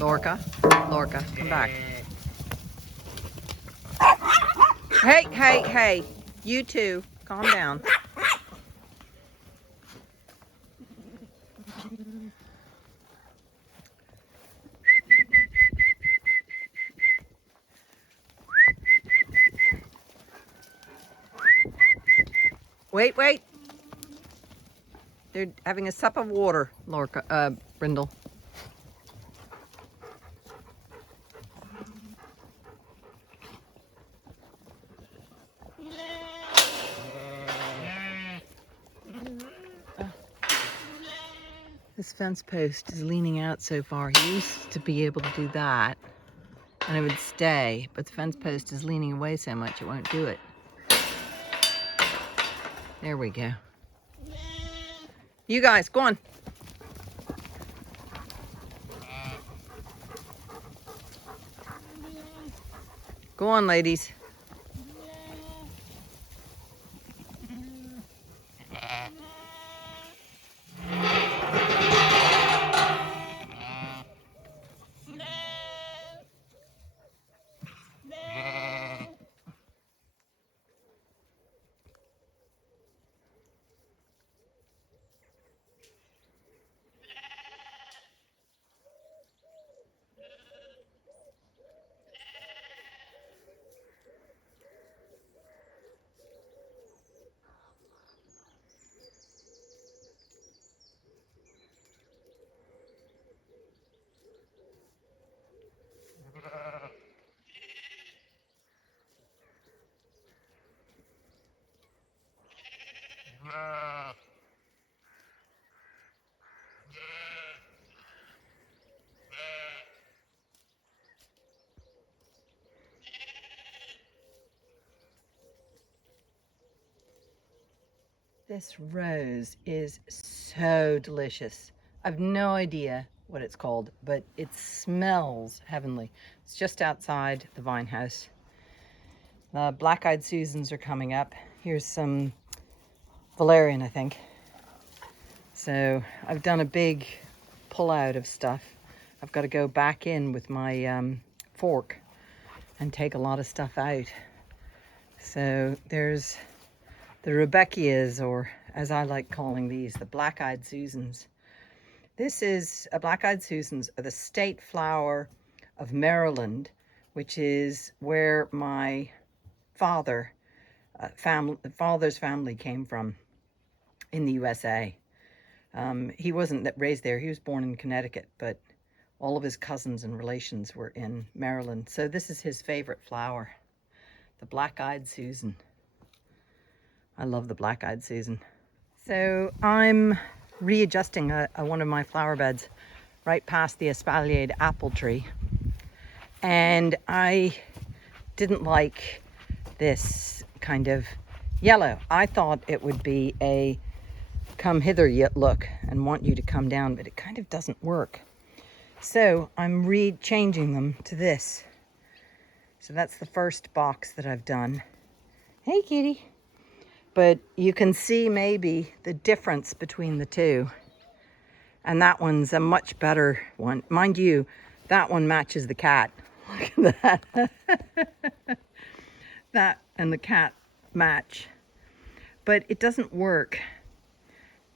Lorca, Lorca, come back. Hey, hey, hey, you two, calm down. Wait, wait. They're having a sup of water, Lorca, Brindle. This fence post is leaning out so far. He used to be able to do that, and it would stay, but the fence post is leaning away so much it won't do it. There we go. You guys, go on. Go on, ladies. This rose is so delicious. I've no idea what it's called, but it smells heavenly. It's just outside the vine house. The black-eyed Susans are coming up. Here's some valerian, I think. So I've done a big pull out of stuff. I've got to go back in with my fork and take a lot of stuff out. So there's the Rebecchias, or as I like calling these, the black-eyed Susans. This is a black-eyed Susans are the state flower of Maryland, which is where my father's family came from in the USA. He wasn't raised there. He was born in Connecticut, but all of his cousins and relations were in Maryland. So this is his favorite flower, the black-eyed Susan. I love the black-eyed Susan. So I'm readjusting one of my flower beds right past the espaliered apple tree. And I didn't like this kind of yellow. I thought it would be a come hither yet look and want you to come down, but it kind of doesn't work. So I'm changing them to this. So that's the first box that I've done. Hey, kitty. But you can see maybe the difference between the two. And that one's a much better one. Mind you, that one matches the cat. Look at that. That and the cat match. But it doesn't work.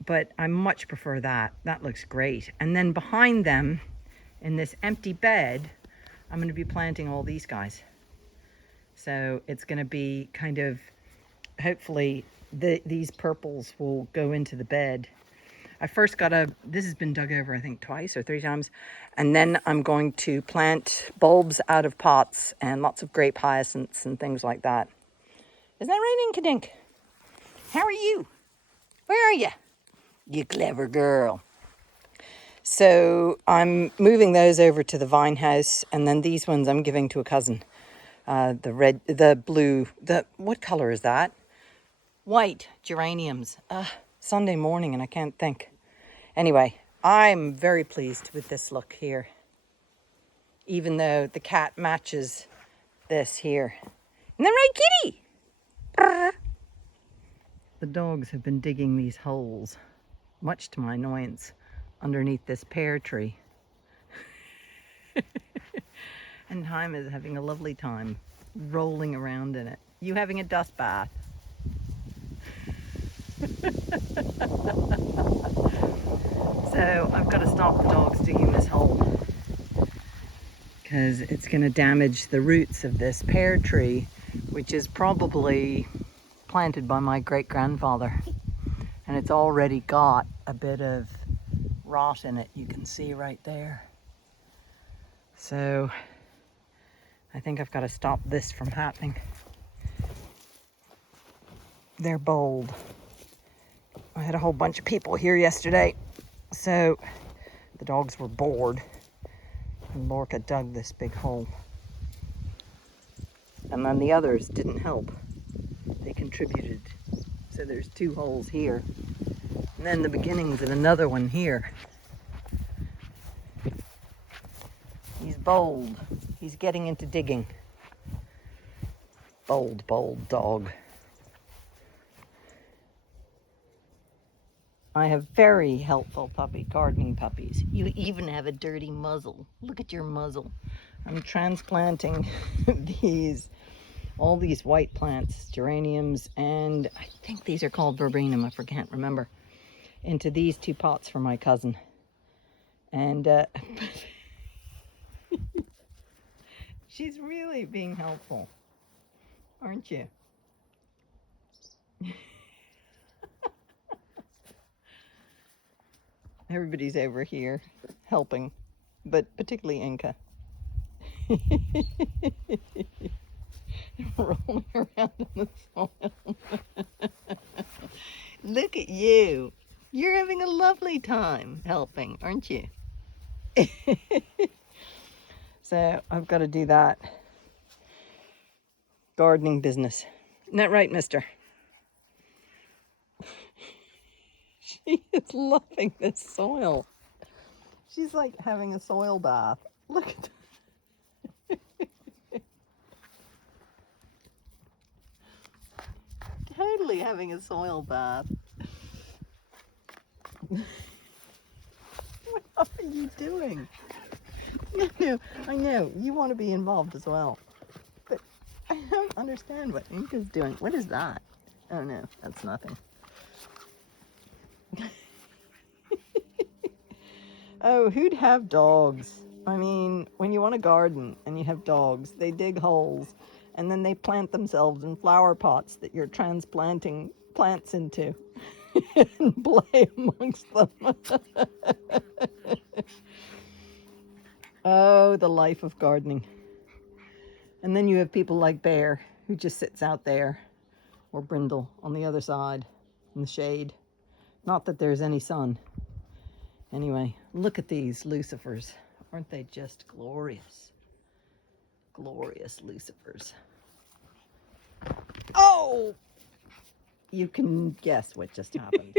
But I much prefer that. That looks great. And then behind them, in this empty bed, I'm going to be planting all these guys. So it's going to be kind of, hopefully, these purples will go into the bed. I first this has been dug over, I think, twice or 3 times. And then I'm going to plant bulbs out of pots and lots of grape hyacinths and things like that. Isn't that right, Inkadink? How are you? Where are you? You clever girl. So I'm moving those over to the vine house, and then these ones I'm giving to a cousin. The blue, what color is that? White geraniums. Sunday morning and I can't think. Anyway, I'm very pleased with this look here. Even though the cat matches this here. Isn't that right, kitty? Brr. The dogs have been digging these holes, much to my annoyance, underneath this pear tree. And Haim is having a lovely time rolling around in it. You having a dust bath? So I've got to stop the dogs digging this hole because it's going to damage the roots of this pear tree, which is probably planted by my great-grandfather. And it's already got a bit of rot in it, you can see right there. So I think I've got to stop this from happening. They're bold. I had a whole bunch of people here yesterday, so the dogs were bored. And Lorca dug this big hole. And then the others didn't help. They contributed. So there's 2 holes here. And then the beginnings of another one here. He's bold. He's getting into digging. Bold, bold dog. I have very helpful gardening puppies. You even have a dirty muzzle. Look at your muzzle. I'm transplanting all these white plants, geraniums, and I think these are called verbena, I can't remember, into these 2 pots for my cousin. And she's really being helpful, aren't you? Everybody's over here helping, but particularly Inca. Rolling around in the soil. Look at you. You're having a lovely time helping, aren't you? So I've got to do that. Gardening business. Isn't that right, mister? She is loving this soil. She's like having a soil bath. Look at totally having a soil bath. What are you doing? No, I know, you want to be involved as well. But I don't understand what Inca's doing. What is that? Oh no, that's nothing. Oh, who'd have dogs? I mean, when you want a garden and you have dogs, they dig holes and then they plant themselves in flower pots that you're transplanting plants into and play amongst them. Oh, the life of gardening. And then you have people like Bear, who just sits out there, or Brindle on the other side in the shade. Not that there's any sun. Anyway, look at these lucifers. Aren't they just glorious? Glorious lucifers. Oh! You can guess what just happened.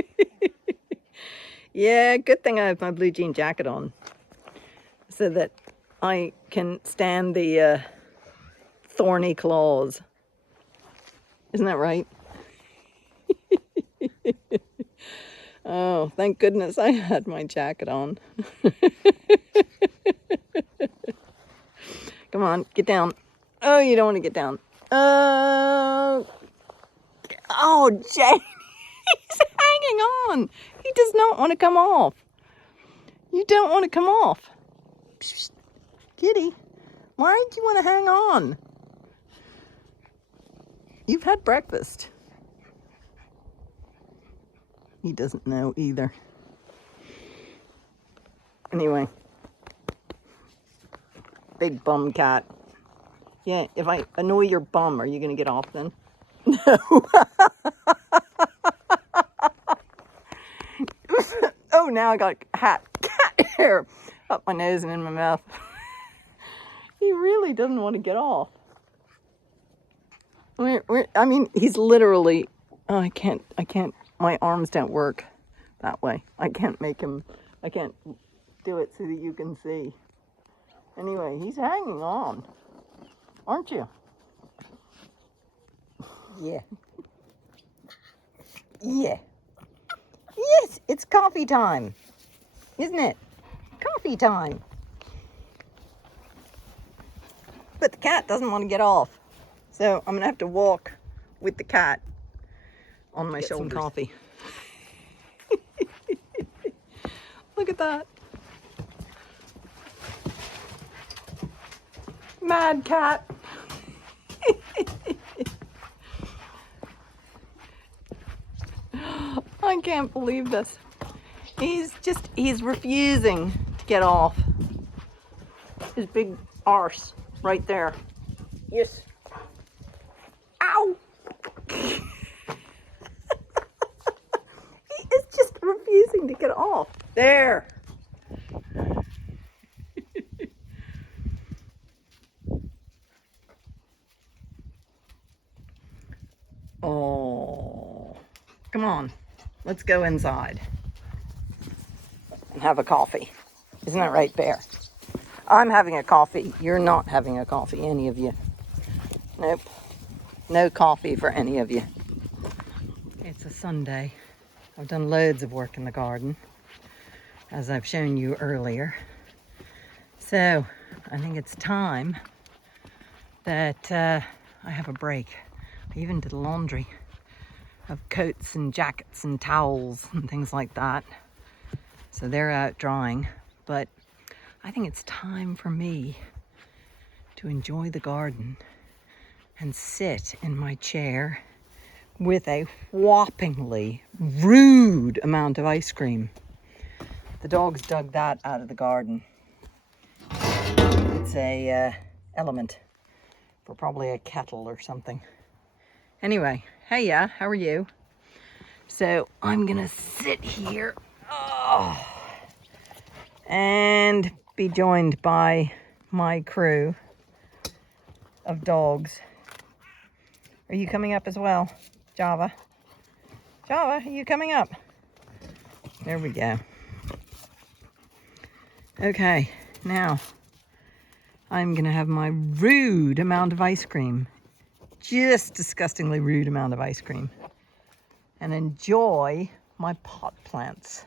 Yeah, good thing I have my blue jean jacket on so that I can stand the thorny claws. Isn't that right? Oh, thank goodness I had my jacket on. Come on, get down. Oh, you don't want to get down. Oh, Jane, he's hanging on. He does not want to come off. You don't want to come off. Psst. Kitty, why do you want to hang on? You've had breakfast. He doesn't know either. Anyway. Big bum cat. Yeah, if I annoy your bum, are you going to get off then? No. Oh, now I got cat hair up my nose and in my mouth. He really doesn't want to get off. I mean, he's literally, oh, I can't, my arms don't work that way. I can't do it so that you can see. Anyway, he's hanging on, aren't you? Yeah. Yeah. Yes, it's coffee time, isn't it? Coffee time. But the cat doesn't want to get off. So I'm going to have to walk with the cat on my shoulders. Some coffee. Look at that. Mad cat. I can't believe this. He's refusing to get off. His big arse right there. Yes. Ow! He is just refusing to get off. There. Oh, come on. Let's go inside and have a coffee. Isn't that right, Bear? I'm having a coffee. You're not having a coffee, any of you. Nope. No coffee for any of you. It's a Sunday. I've done loads of work in the garden, as I've shown you earlier. So I think it's time that I have a break. I even did laundry of coats and jackets and towels and things like that. So they're out drying. But I think it's time for me to enjoy the garden and sit in my chair with a whoppingly rude amount of ice cream. The dogs dug that out of the garden. It's a element for probably a kettle or something. Anyway, hey, how are you? So I'm gonna sit here and be joined by my crew of dogs. Are you coming up as well, Java? Java, are you coming up? There we go. Okay, now I'm gonna have my rude amount of ice cream. Just disgustingly rude amount of ice cream. And enjoy my pot plants.